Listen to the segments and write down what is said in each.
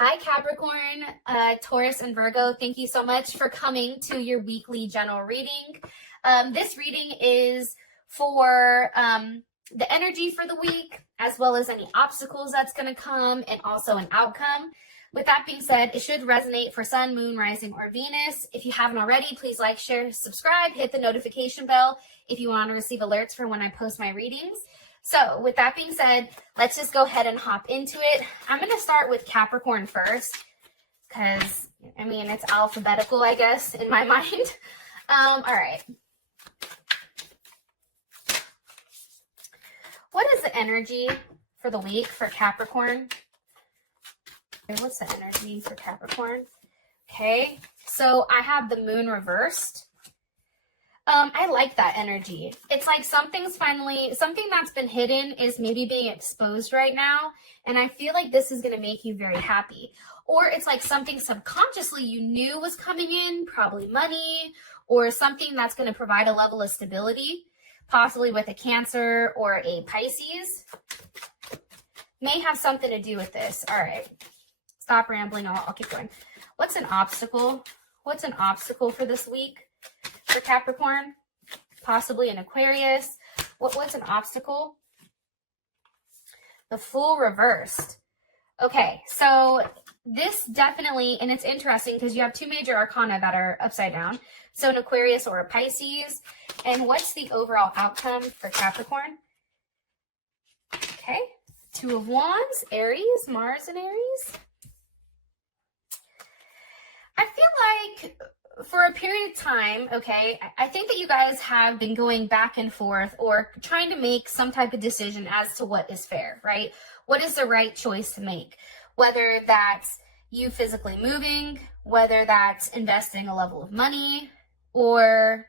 Hi, Capricorn, Taurus, and Virgo. Thank you so much for coming to your weekly general reading. This reading is for the energy for the week, as well as any obstacles that's going to come, and also an outcome. With that being said, it should resonate for Sun, Moon, Rising, or Venus. If you haven't already, please like, share, subscribe, hit the notification bell if you want to receive alerts for when I post my readings. So with that being said, let's just go ahead and hop into it. I'm going to start with Capricorn first because, I mean, it's alphabetical, I guess, in my mind. All right. What is the energy for the week for Capricorn? What's the energy for Capricorn? Okay, so I have the moon reversed. I like that energy. It's like something that's been hidden is maybe being exposed right now. And I feel like this is going to make you very happy. Or it's like something subconsciously you knew was coming in, probably money, or something that's going to provide a level of stability, possibly with a Cancer or a Pisces. May have something to do with this. All right. Stop rambling. I'll keep going. What's an obstacle? What's an obstacle for this week? For Capricorn, possibly an Aquarius. What's an obstacle? The Fool reversed. Okay, so this definitely, and it's interesting because you have two major arcana that are upside down. So an Aquarius or a Pisces. And what's the overall outcome for Capricorn? Okay, Two of Wands, Aries, Mars and Aries. I feel like for a period of time, okay, I think that you guys have been going back and forth or trying to make some type of decision as to what is fair, right? What is the right choice to make? Whether that's you physically moving, whether that's investing a level of money, or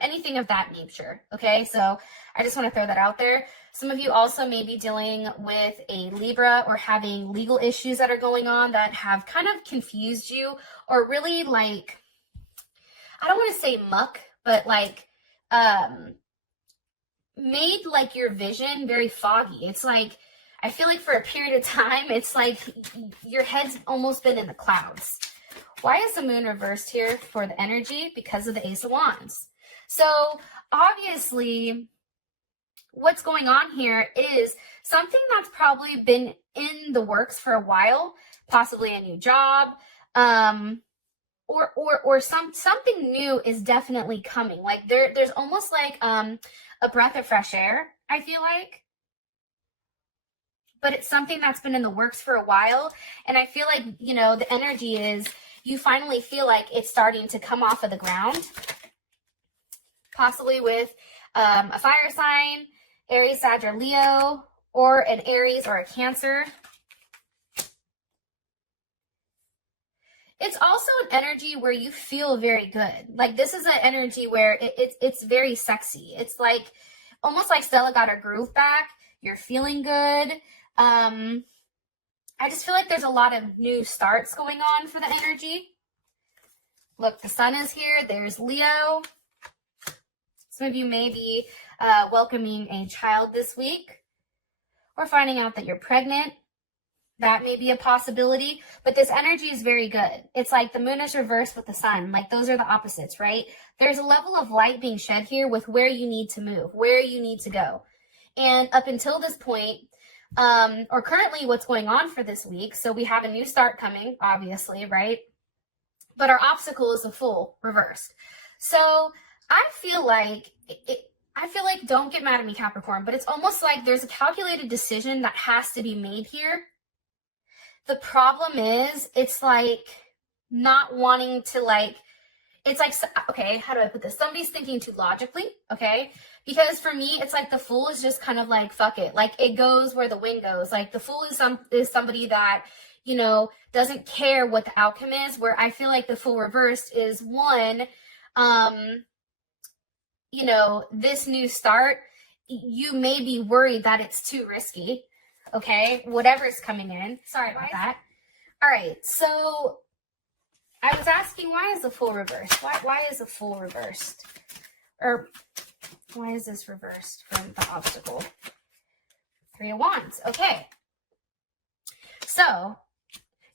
anything of that nature, okay? So I just want to throw that out there. Some of you also may be dealing with a Libra or having legal issues that are going on that have kind of confused you or really like, I don't want to say muck, but like made like your vision very foggy. It's like, I feel like for a period of time, it's like your head's almost been in the clouds. Why is the moon reversed here for the energy? Because of the Ace of Wands. So obviously what's going on here is something that's probably been in the works for a while, possibly a new job, or something new is definitely coming. Like there's almost like a breath of fresh air, I feel like. But it's something that's been in the works for a while. And I feel like, you know, the energy is you finally feel like it's starting to come off of the ground. Possibly with a fire sign, Aries, Sag, or Leo, or an Aries or a Cancer. It's also an energy where you feel very good. Like this is an energy where it's very sexy. It's like almost like Stella got her groove back. You're feeling good. I just feel like there's a lot of new starts going on for the energy. Look, the sun is here. There's Leo. Some of you may be welcoming a child this week or finding out that you're pregnant. That may be a possibility, but this energy is very good. It's like the moon is reversed with the sun. Like those are the opposites, right? There's a level of light being shed here with where you need to move, where you need to go. And up until this point, or currently what's going on for this week, so we have a new start coming, obviously, right? But our obstacle is the Fool reversed. So I feel like don't get mad at me, Capricorn, but it's almost like there's a calculated decision that has to be made here. The problem is it's like not wanting to like, it's like, okay, how do I put this? Somebody's thinking too logically, okay? Because for me, it's like the Fool is just kind of like, fuck it. Like it goes where the wind goes. Like the Fool is somebody that, you know, doesn't care what the outcome is, where I feel like the Fool reversed is one, you know, this new start, you may be worried that it's too risky, okay? Whatever's coming in. Sorry about that. All right, so I was asking, why is the Fool reversed? Why is the Fool reversed? Or why is this reversed from the obstacle? Three of Wands. Okay. So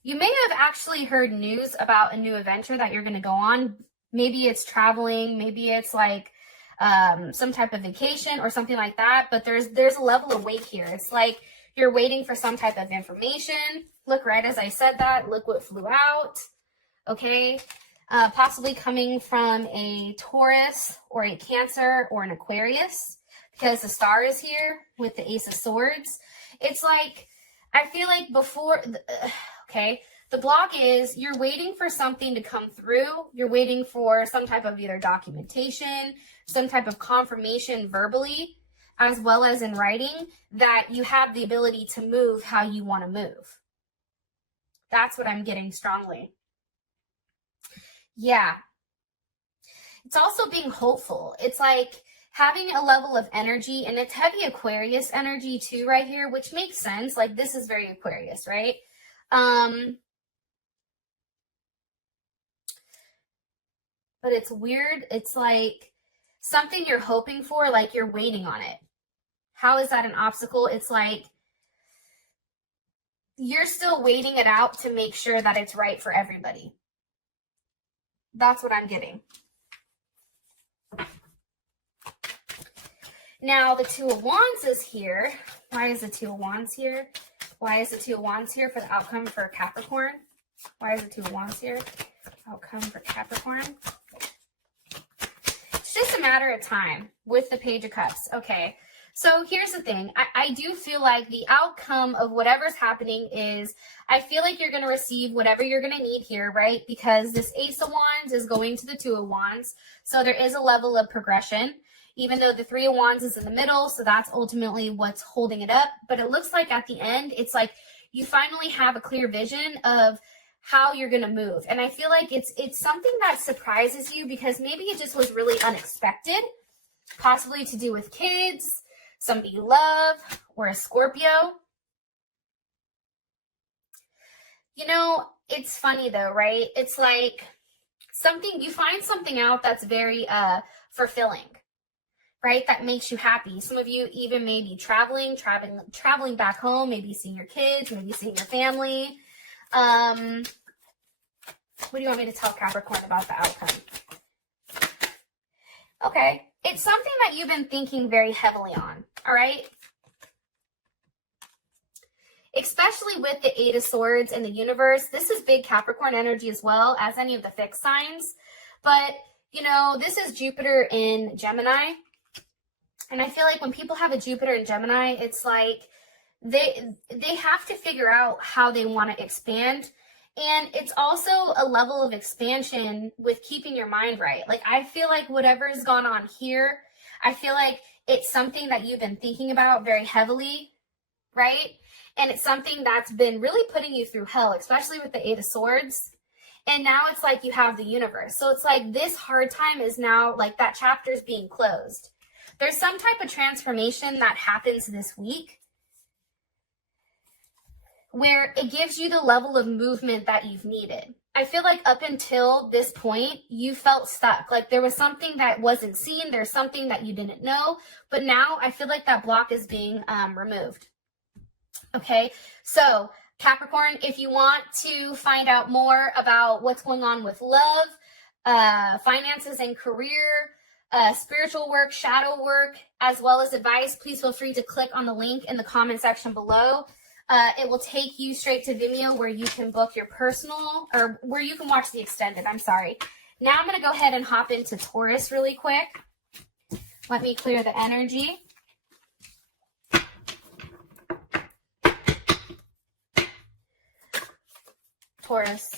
You may have actually heard news about a new adventure that you're going to go on. Maybe it's traveling, maybe it's like some type of vacation or something like that, but there's a level of wait here. It's like you're waiting for some type of information. Look, right as I said that, look what flew out. Okay, possibly coming from a Taurus or a Cancer or an Aquarius, because the star is here with the Ace of Swords. It's like, I feel like before, okay, the block is you're waiting for something to come through. You're waiting for some type of either documentation, some type of confirmation verbally, as well as in writing, that you have the ability to move how you want to move. That's what I'm getting strongly. Yeah. It's also being hopeful. It's like having a level of energy, and it's heavy Aquarius energy too right here, which makes sense. Like, this is very Aquarius, right? But it's weird. It's like something you're hoping for, like you're waiting on it. How is that an obstacle? It's like you're still waiting it out to make sure that it's right for everybody. That's what I'm getting. Now, the Two of Wands is here. Why is the Two of Wands here? Why is the Two of Wands here for the outcome for Capricorn? Why is the Two of Wands here? Outcome for Capricorn. It's just a matter of time with the Page of Cups. Okay, so here's the thing. I do feel like the outcome of whatever's happening is, I feel like you're going to receive whatever you're going to need here, right? Because this Ace of Wands is going to the Two of Wands. So there is a level of progression, even though the Three of Wands is in the middle. So that's ultimately what's holding it up. But it looks like at the end, it's like you finally have a clear vision of how you're going to move. And I feel like it's something that surprises you, because maybe it just was really unexpected, possibly to do with kids, somebody you love, or a Scorpio. You know, it's funny though, right? It's like something, you find something out that's very fulfilling, right? That makes you happy. Some of you even may be traveling back home, maybe seeing your kids, maybe seeing your family. What do you want me to tell Capricorn about the outcome? Okay, it's something that you've been thinking very heavily on, all right? Especially with the Eight of Swords and the universe. This is big Capricorn energy as well as any of the fixed signs. But, you know, this is Jupiter in Gemini. And I feel like when people have a Jupiter in Gemini, it's like they have to figure out how they want to expand. And it's also a level of expansion with keeping your mind right. Like, I feel like whatever's gone on here, I feel like it's something that you've been thinking about very heavily, right? And it's something that's been really putting you through hell, especially with the Eight of Swords. And now it's like you have the universe. So it's like this hard time is now, like, that chapter is being closed. There's some type of transformation that happens this week where it gives you the level of movement that you've needed. I feel like up until this point, you felt stuck. Like there was something that wasn't seen. There's something that you didn't know. But now I feel like that block is being removed. Okay, so Capricorn, if you want to find out more about what's going on with love, finances and career, spiritual work, shadow work, as well as advice, please feel free to click on the link in the comment section below. It will take you straight to Vimeo where you can book your personal, or where you can watch the extended. I'm sorry. Now I'm going to go ahead and hop into Taurus really quick. Let me clear the energy. Taurus.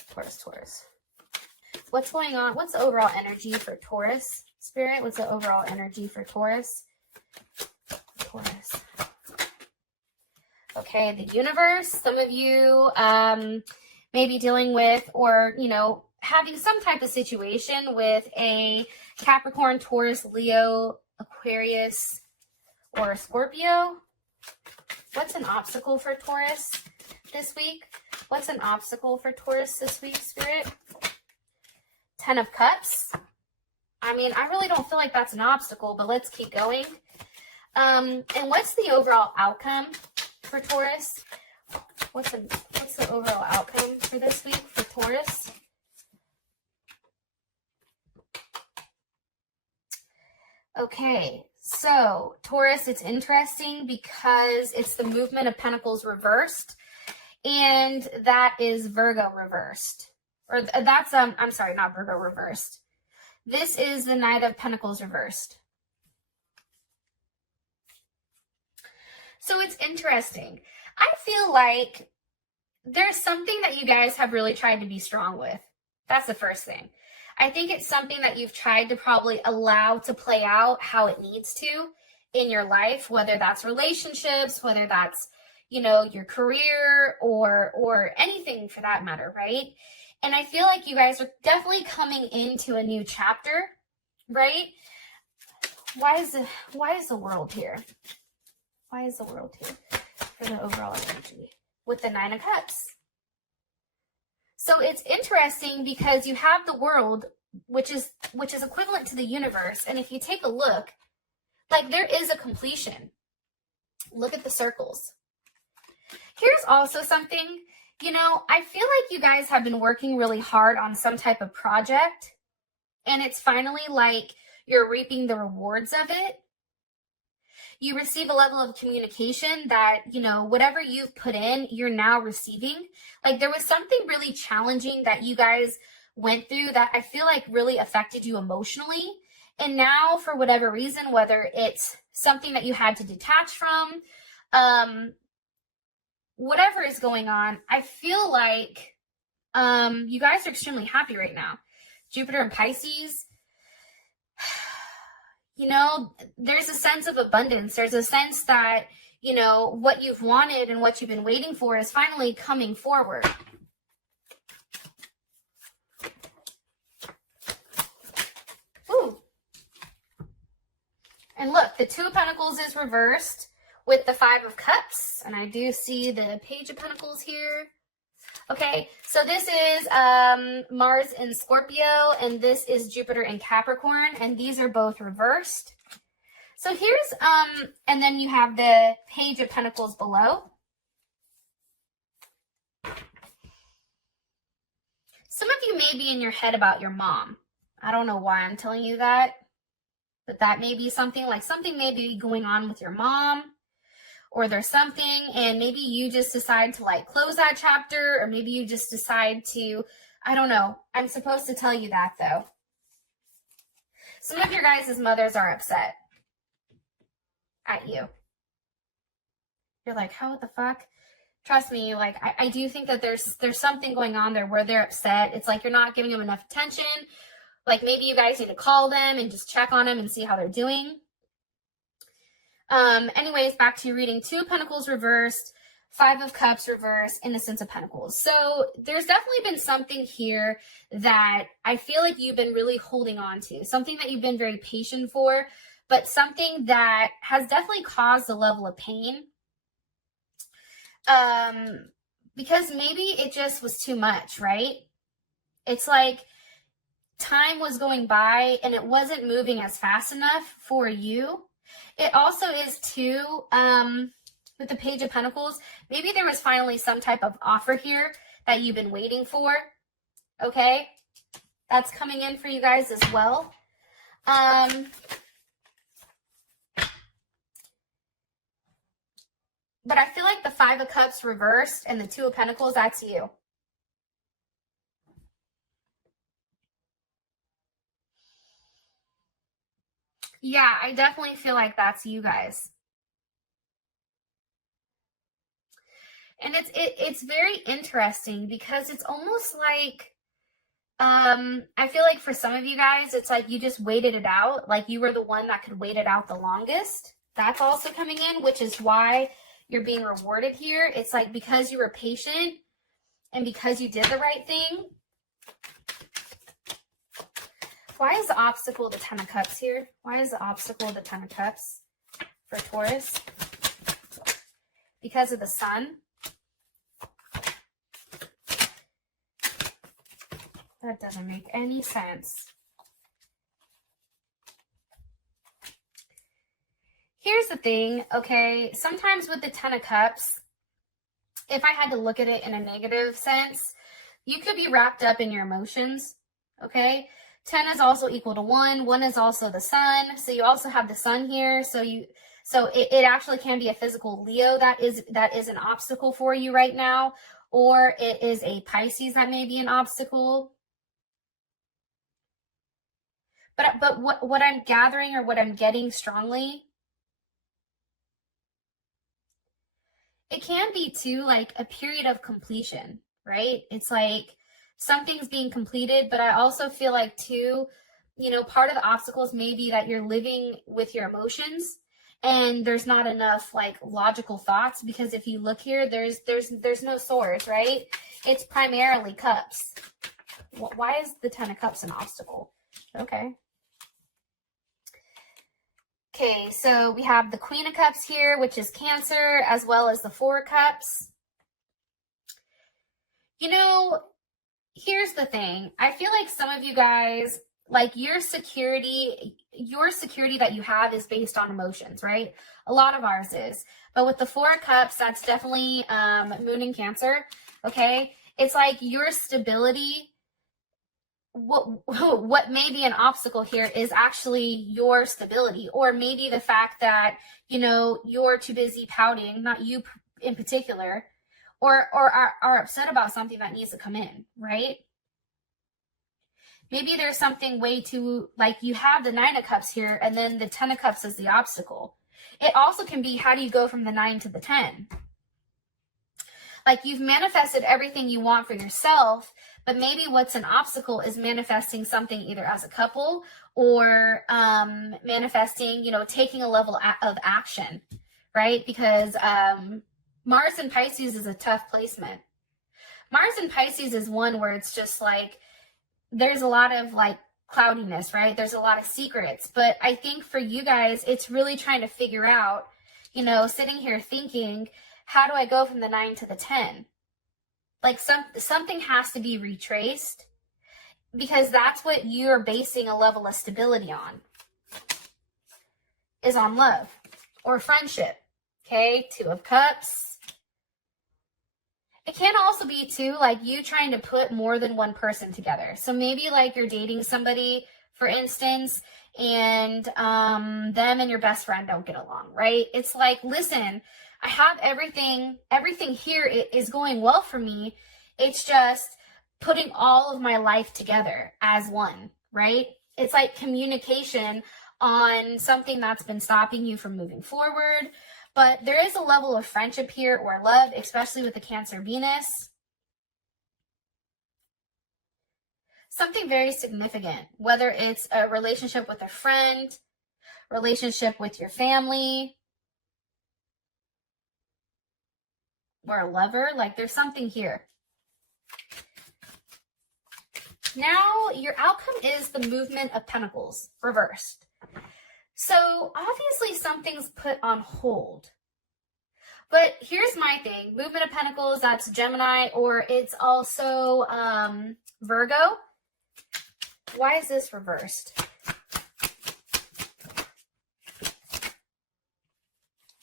What's going on? What's the overall energy for Taurus, Spirit? What's the overall energy for Taurus? Taurus. Okay, the universe. Some of you may be dealing with, or, you know, having some type of situation with a Capricorn, Taurus, Leo, Aquarius, or a Scorpio. What's an obstacle for Taurus this week? What's an obstacle for Taurus this week, Spirit? Ten of Cups. I mean, I really don't feel like that's an obstacle, but let's keep going. And what's the overall outcome for Taurus? What's the overall outcome for Taurus, it's interesting because it's the movement of Pentacles reversed, and that is Virgo reversed. Or that's, I'm sorry, not Virgo reversed. This is the Knight of Pentacles reversed. So it's interesting. I feel like there's something that you guys have really tried to be strong with. That's the first thing. I think it's something that you've tried to probably allow to play out how it needs to in your life, whether that's relationships, whether that's, you know, your career or anything for that matter, right? And I feel like you guys are definitely coming into a new chapter, right? Why is the world here? Why is the world here for the overall energy with the Nine of Cups? So it's interesting because you have the world, which is equivalent to the universe. And if you take a look, like there is a completion. Look at the circles. Here's also something, you know, I feel like you guys have been working really hard on some type of project, and it's finally like you're reaping the rewards of it. You receive a level of communication that, you know, whatever you've put in, you're now receiving. Like there was something really challenging that you guys went through that I feel like really affected you emotionally. And now for whatever reason, whether it's something that you had to detach from, whatever is going on, I feel like you guys are extremely happy right now. Jupiter and Pisces, you know, there's a sense of abundance. There's a sense that, you know, what you've wanted and what you've been waiting for is finally coming forward. Ooh. And look, the Two of Pentacles is reversed with the Five of Cups. And I do see the Page of Pentacles here. Okay, so this is Mars in Scorpio, and this is Jupiter in Capricorn, and these are both reversed. So here's, and then you have the Page of Pentacles below. Some of you may be in your head about your mom. I don't know why I'm telling you that, but that may be something, like something may be going on with your mom. Or there's something, and maybe you just decide to like close that chapter, or maybe you just decide to, I don't know. I'm supposed to tell you that though. Some of your guys' mothers are upset at you. You're like, how the fuck? Trust me, like I do think that there's something going on there where they're upset. It's like you're not giving them enough attention. Like maybe you guys need to call them and just check on them and see how they're doing. Anyways, back to your reading. Two of Pentacles reversed, Five of Cups reversed, Innocence of Pentacles. So there's definitely been something here that I feel like you've been really holding on to. Something that you've been very patient for, but something that has definitely caused a level of pain. Because maybe it just was too much, right? It's like time was going by and it wasn't moving as fast enough for you. It also is too, with the Page of Pentacles, maybe there was finally some type of offer here that you've been waiting for, okay? That's coming in for you guys as well. But I feel like the Five of Cups reversed and the Two of Pentacles, that's you. Yeah, I definitely feel like that's you guys. And it's very interesting because it's almost like, I feel like for some of you guys, it's like you just waited it out. Like you were the one that could wait it out the longest. That's also coming in, which is why you're being rewarded here. It's like because you were patient and because you did the right thing. Why is the obstacle the Ten of Cups here? Why is the obstacle the Ten of Cups for Taurus? Because of the Sun. That doesn't make any sense. Here's the thing, okay? Sometimes with the Ten of Cups, if I had to look at it in a negative sense, you could be wrapped up in your emotions, okay? 10 is also equal to 1. 1 is also the Sun. So you also have the Sun here. So So it actually can be a physical Leo that is an obstacle for you right now, or it is a Pisces that may be an obstacle. But what I'm gathering, or what I'm getting strongly, it can be too like a period of completion, right? It's like something's being completed, but I also feel like too, you know, part of the obstacles may be that you're living with your emotions and there's not enough like logical thoughts, because if you look here, there's no swords, right? It's primarily cups. Why is the Ten of Cups an obstacle? Okay. Okay, so we have the Queen of Cups here, which is Cancer, as well as the Four of Cups. You know, here's the thing. I feel like some of you guys, like your security that you have is based on emotions, right? A lot of ours is. But with the Four of Cups, that's definitely Moon in Cancer, okay? It's like your stability, what may be an obstacle here is actually your stability, or maybe the fact that, you know, you're too busy pouting, not you in particular, or are upset about something that needs to come in, right? Maybe there's something way too, like you have the Nine of Cups here, and then the Ten of Cups is the obstacle. It also can be, how do you go from the 9 to the 10? Like you've manifested everything you want for yourself, but maybe what's an obstacle is manifesting something either as a couple, or manifesting, you know, taking a level of action, right? Because Mars in Pisces is a tough placement. Mars in Pisces is one where it's just like, there's a lot of like cloudiness, right? There's a lot of secrets. But I think for you guys, it's really trying to figure out, you know, sitting here thinking, how do I go from the 9 to the 10? Like something has to be retraced, because that's what you're basing a level of stability on, is on love or friendship. Okay, Two of Cups. It can also be too like you trying to put more than one person together. So maybe like you're dating somebody, for instance, and them and your best friend don't get along, right? It's like, listen, I have everything here is going well for me. It's just putting all of my life together as one, right? It's like communication on something that's been stopping you from moving forward. But there is a level of friendship here, or love, especially with the Cancer Venus. Something very significant, whether it's a relationship with a friend, relationship with your family, or a lover. Like there's something here. Now your outcome is the Movement of Pentacles reversed. So obviously something's put on hold. But here's my thing. Movement of Pentacles, that's Gemini, or it's also Virgo. Why is this reversed?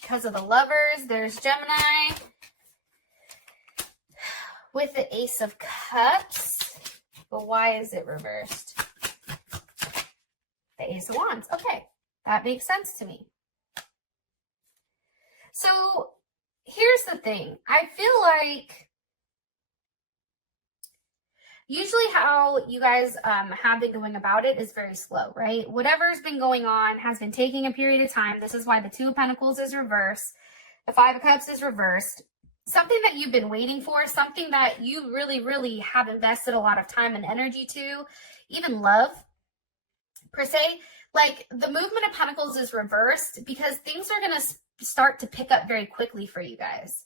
Because of the Lovers. There's Gemini with the Ace of Cups. But why is it reversed? The Ace of Wands. Okay, that makes sense to me. So here's the thing. I feel like usually how you guys have been going about it is very slow, right? Whatever's been going on has been taking a period of time. This is why the Two of Pentacles is reversed. The Five of Cups is reversed. Something that you've been waiting for, something that you really, really have invested a lot of time and energy to, even love, per se. Like the Movement of Pentacles is reversed because things are going to start to pick up very quickly for you guys.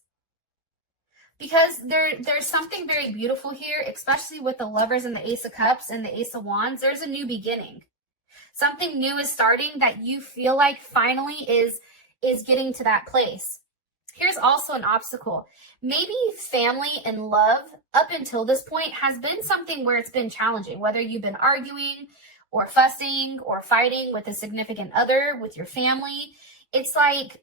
Because there's something very beautiful here, especially with the Lovers and the Ace of Cups and the Ace of Wands. There's a new beginning. Something new is starting that you feel like finally is getting to that place. Here's also an obstacle. Maybe family and love up until this point has been something where it's been challenging, whether you've been arguing or fussing or fighting with a significant other, with your family. It's like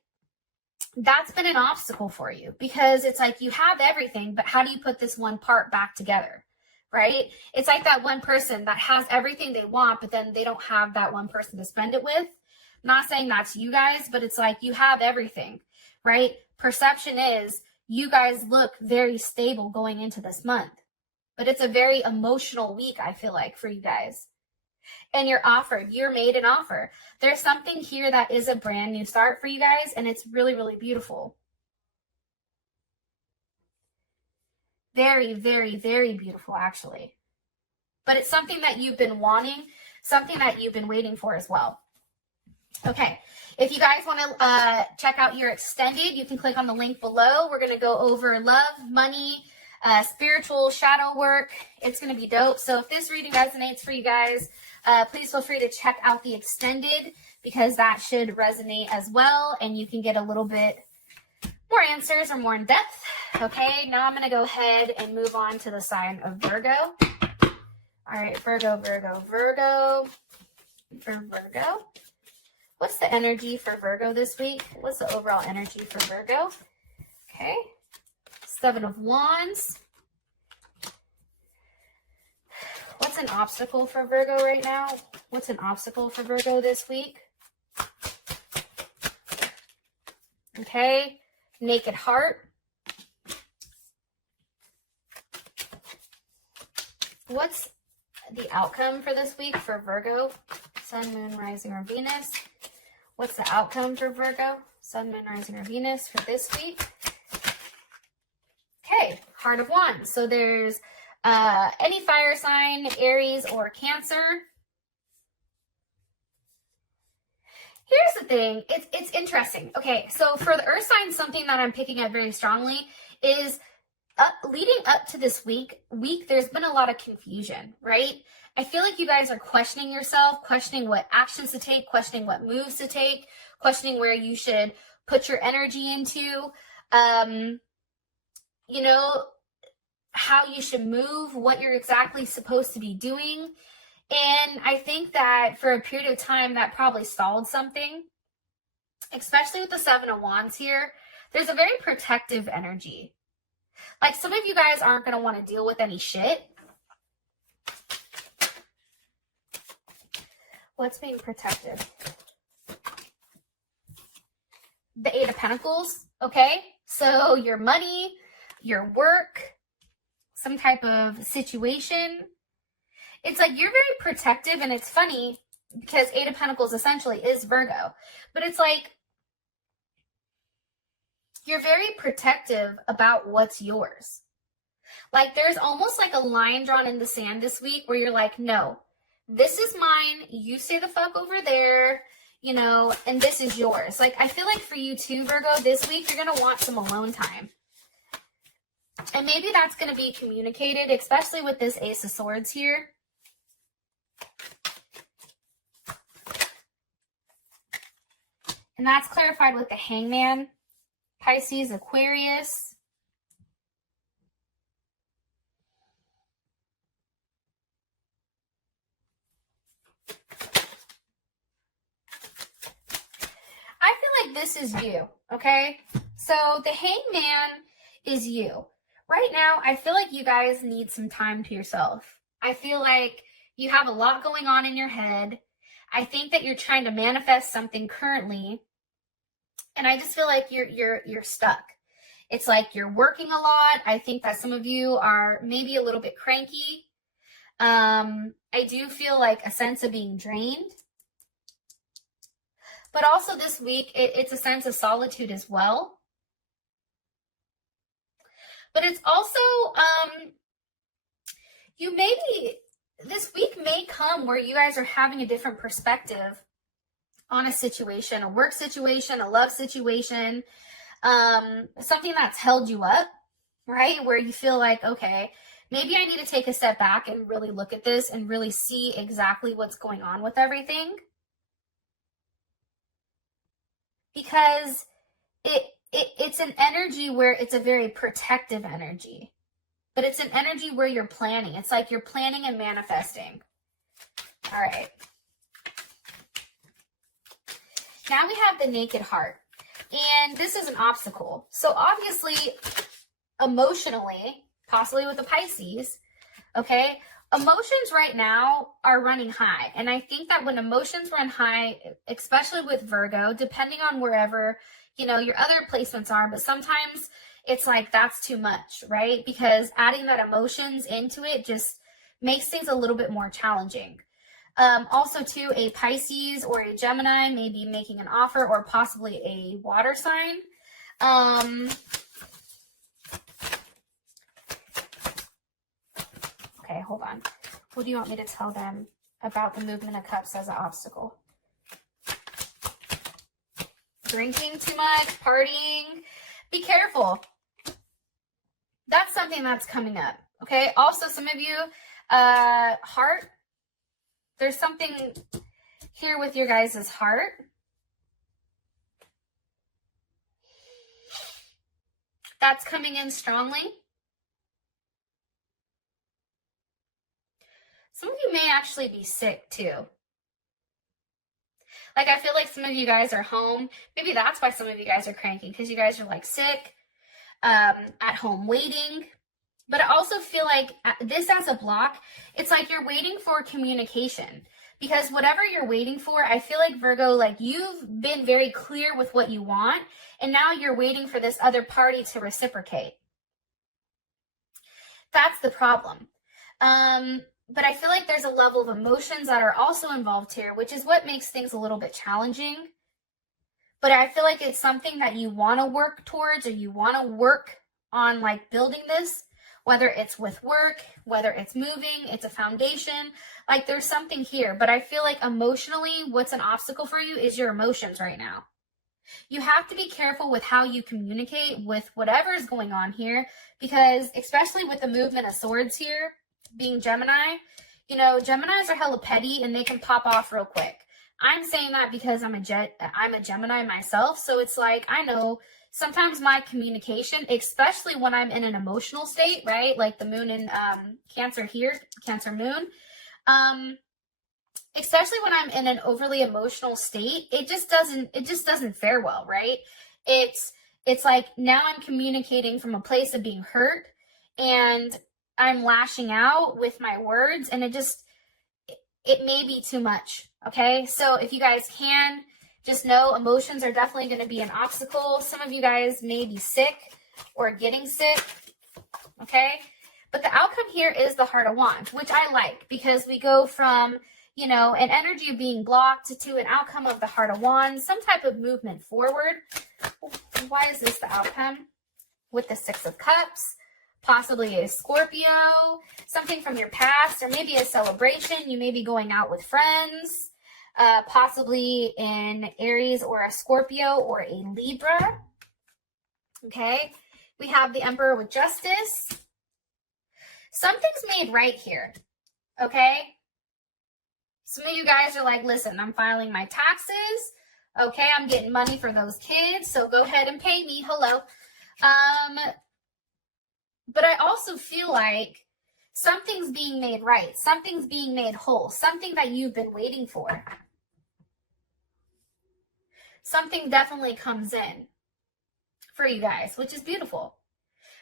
that's been an obstacle for you, because it's like you have everything, but how do you put this one part back together, right? It's like that one person that has everything they want, but then they don't have that one person to spend it with. Not saying that's you guys, but it's like you have everything, right? Perception is you guys look very stable going into this month, but it's a very emotional week, I feel like, for you guys. And you're made an offer. There's something here that is a brand new start for you guys, and it's really, really beautiful. Very, very, very beautiful, actually. But it's something that you've been wanting, something that you've been waiting for as well. Okay, if you guys want to check out your extended, you can click on the link below. We're going to go over love, money, spiritual shadow work. It's going to be dope. So if this reading resonates for you guys, please feel free to check out the extended, because that should resonate as well, and you can get a little bit more answers or more in depth. Okay, now I'm going to go ahead and move on to the sign of Virgo. All right, Virgo. For Virgo, what's the energy for Virgo this week? What's the overall energy for Virgo? Okay, 7 of Wands. What's an obstacle for Virgo right now? What's an obstacle for Virgo this week? Okay, Naked Heart. What's the outcome for this week for Virgo? Sun, Moon, Rising, or Venus. What's the outcome for Virgo? Sun, Moon, Rising, or Venus for this week? Okay, Heart of Wands. So there's any fire sign, Aries or Cancer. Here's the thing. It's interesting. Okay, so for the Earth sign, something that I'm picking up very strongly is leading up to this week, there's been a lot of confusion, right? I feel like you guys are questioning yourself, questioning what actions to take, questioning what moves to take, questioning where you should put your energy into, you know, how you should move, what you're exactly supposed to be doing. And I think that for a period of time, that probably stalled something, especially with the 7 of Wands here. There's a very protective energy. Like, some of you guys aren't going to want to deal with any shit. What's being protective? The 8 of Pentacles, okay? So your money, your work, some type of situation. It's like you're very protective, and it's funny because 8 of Pentacles essentially is Virgo. But it's like you're very protective about what's yours. Like, there's almost like a line drawn in the sand this week where you're like, no, this is mine. You stay the fuck over there, you know, and this is yours. Like, I feel like for you too, Virgo, this week you're going to want some alone time. And maybe that's going to be communicated, especially with this Ace of Swords here. And that's clarified with the Hangman. Pisces, Aquarius. I feel like this is you, okay? So the Hangman is you. Right now, I feel like you guys need some time to yourself. I feel like you have a lot going on in your head. I think that you're trying to manifest something currently. And I just feel like you're stuck. It's like you're working a lot. I think that some of you are maybe a little bit cranky. I do feel like a sense of being drained. But also this week, it's a sense of solitude as well. But it's also, this week may come where you guys are having a different perspective on a situation, a work situation, a love situation, something that's held you up, right? Where you feel like, okay, maybe I need to take a step back and really look at this and really see exactly what's going on with everything. Because it's an energy where it's a very protective energy, but it's an energy where you're planning. It's like you're planning and manifesting. All right. Now we have the Naked Heart, and this is an obstacle. So obviously, emotionally, possibly with the Pisces, okay, Emotions right now are running high. And I think that when emotions run high, especially with Virgo, depending on wherever, you know, your other placements are, but sometimes it's like that's too much, right? Because adding that emotions into it just makes things a little bit more challenging. Also, too, a Pisces or a Gemini may be making an offer, or possibly a water sign. Okay, hold on. What do you want me to tell them about the movement of cups as an obstacle? Drinking too much, partying. Be careful. That's something that's coming up. Okay. Also, some of you, heart. There's something here with your guys' heart. That's coming in strongly. Some of you may actually be sick too. Like, I feel like some of you guys are home. Maybe that's why some of you guys are cranky, because you guys are like sick, at home waiting. But I also feel like this as a block, it's like you're waiting for communication. Because whatever you're waiting for, I feel like, Virgo, like, you've been very clear with what you want, and now you're waiting for this other party to reciprocate. That's the problem. But I feel like there's a level of emotions that are also involved here, which is what makes things a little bit challenging. But I feel like it's something that you want to work towards, or you want to work on, like, building this. Whether it's with work, whether it's moving, it's a foundation. Like, there's something here. But I feel like emotionally, what's an obstacle for you is your emotions right now. You have to be careful with how you communicate with whatever is going on here. Because especially with the movement of swords here, being Gemini, you know, Geminis are hella petty and they can pop off real quick. I'm saying that because I'm a Gemini myself. So it's like, I know sometimes my communication, especially when I'm in an emotional state, right? Like the moon in Cancer here, Cancer moon. Especially when I'm in an overly emotional state, it just doesn't fare well, right? It's like now I'm communicating from a place of being hurt, and I'm lashing out with my words, and it may be too much. Okay. So if you guys can, just know emotions are definitely going to be an obstacle. Some of you guys may be sick or getting sick. Okay. But the outcome here is the Heart of Wands, which I like, because we go from, you know, an energy of being blocked to an outcome of the Heart of Wands, some type of movement forward. Why is this the outcome? With the Six of Cups, possibly a Scorpio, something from your past, or maybe a celebration. You may be going out with friends. Possibly in Aries or a Scorpio or a Libra. Okay. We have the Emperor with Justice. Something's made right here. Okay. Some of you guys are like, listen, I'm filing my taxes. Okay. I'm getting money for those kids. So go ahead and pay me. Hello. But I also feel like something's being made right. Something's being made whole. Something that you've been waiting for. Something definitely comes in for you guys, which is beautiful.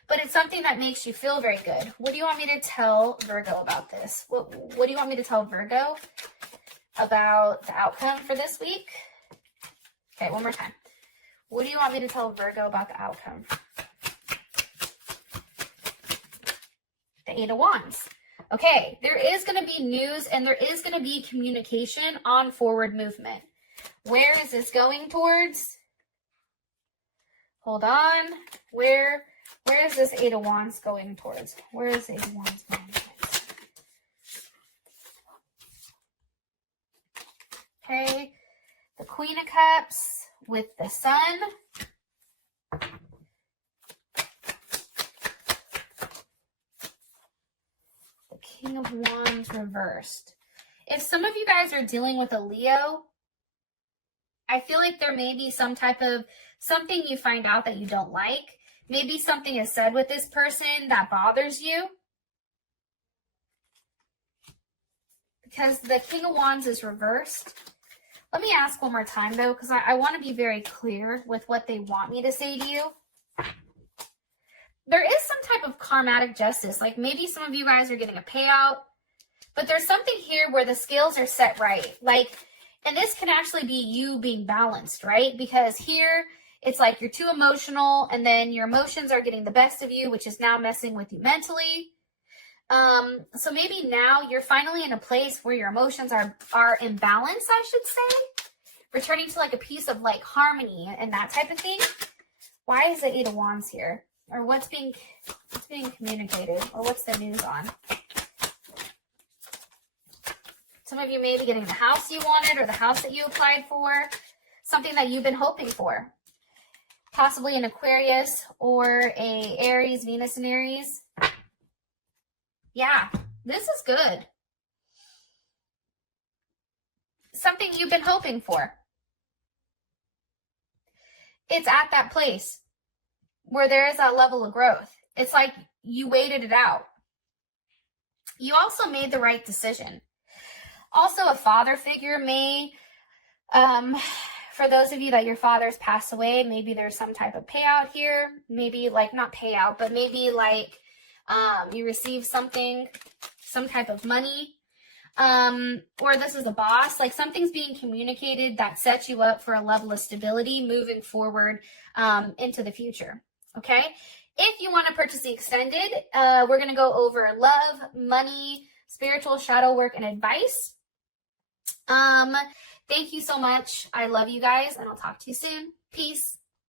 But it's something that makes you feel very good. What do you want me to tell Virgo about this? What do you want me to tell Virgo about the outcome for this week? Okay, one more time. What do you want me to tell Virgo about the outcome? The Eight of Wands. Okay, there is going to be news, and there is going to be communication on forward movement. Where is this going towards? Hold on. Where is this Eight of Wands going towards? Where is the Eight of Wands going towards? Okay. The Queen of Cups with the Sun. The King of Wands reversed. If some of you guys are dealing with a Leo, I feel like there may be some type of something you find out that you don't like. Maybe something is said with this person that bothers you. Because the King of Wands is reversed. Let me ask one more time, though, because I want to be very clear with what they want me to say to you. There is some type of karmatic justice. Like maybe some of you guys are getting a payout. But there's something here where the scales are set right. Like, and this can actually be you being balanced, right? Because here it's like you're too emotional, and then your emotions are getting the best of you, which is now messing with you mentally. So maybe now you're finally in a place where your emotions are in balance, I should say. Returning to like a piece of like harmony and that type of thing. Why is the Eight of Wands here? Or what's being communicated? Or what's the news on? Some of you may be getting the house you wanted or the house that you applied for. Something that you've been hoping for. Possibly an Aquarius or a Aries, Venus and Aries. Yeah, this is good. Something you've been hoping for. It's at that place where there is that level of growth. It's like you waited it out. You also made the right decision. Also, a father figure may, for those of you that your father's passed away, maybe there's some type of payout here. Maybe like, not payout, but maybe like you receive something, some type of money. Or this is a boss, like something's being communicated that sets you up for a level of stability moving forward into the future. Okay. If you want to purchase the extended, we're going to go over love, money, spiritual shadow work, and advice. Thank you so much. I love you guys, and I'll talk to you soon. Peace.